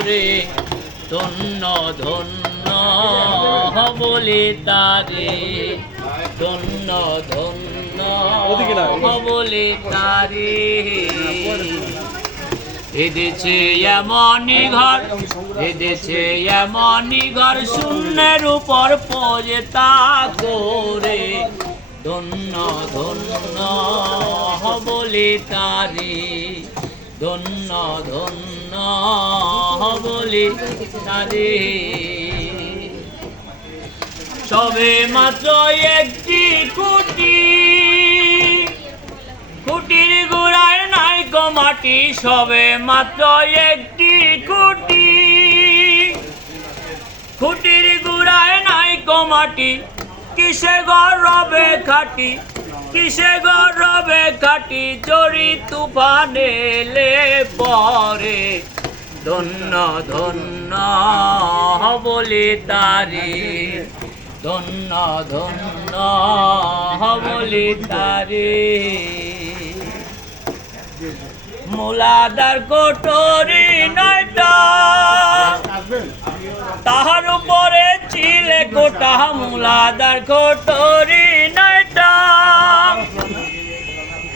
রে ধন্য ধন্য বলে তারে ধন্য ধন্য বলে তারে এদেছে এমনই ঘর এদেছে এমনই ঘর শূন্যের উপর পোজে তা করে ধন্য ধন্য বলে তারে ধন্য ধন্য বলে তারে সবে মাত্র একটি খুঁটি খুঁটির গোড়ায় নাই গো মাটি সবে মাত্র একটি খুঁটি খুঁটির গোড়ায় নাই গো মাটি কিসে গর্বে খাটি কিসে গর্বে খাটি জড়ি তুফান এলে পরে ধন্য ধন্য বলে তারে ধন্য ধন্য বলে তারে মূলাদার কোটরি নয়টা তাহার উপরে চিলে কোটা মূলাদার কোটরি নয়টা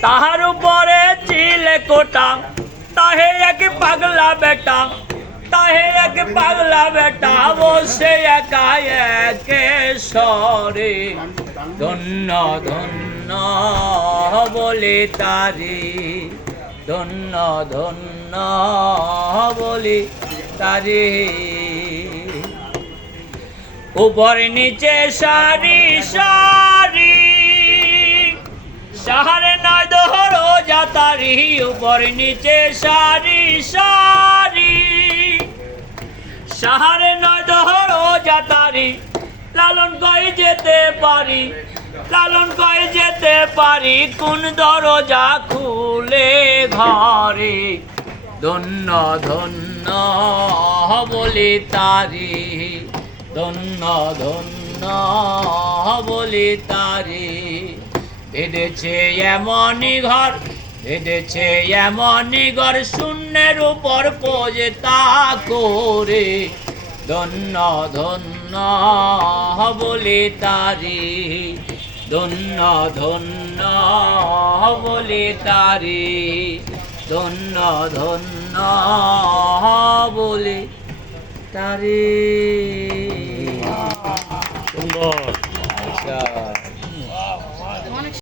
তাহার উপরে চিলে কোটা তাহে এক পাগলা বেটা তাহে এক পাগলা বেটা বসে একা একে সরে ধন্য ধন্য বলে তারে ধন্য ধন্য বলে তারে উপর নিচে সারি সারি সাহারে নয় দোহরো যাতারি উপর নিচে সারি সারি সাহারে নয় দোহরো যাতারি লালন কই যেতে পারি লালন কই যেতে পারি কোন দরজা খুলে ঘরে ধন্য ধন্য বলে তারে ধন্য ধন্য বলে তারে বেঁধেছে এমনই ঘর বেঁধেছে এমনই ঘর শূন্যের উপর পোজে তা করে ধন্য ধন্য বলে তারে ধন্য ধন্য বলে তারে ধন্য ধন্য বলে তারে সুন্দর। আচ্ছা।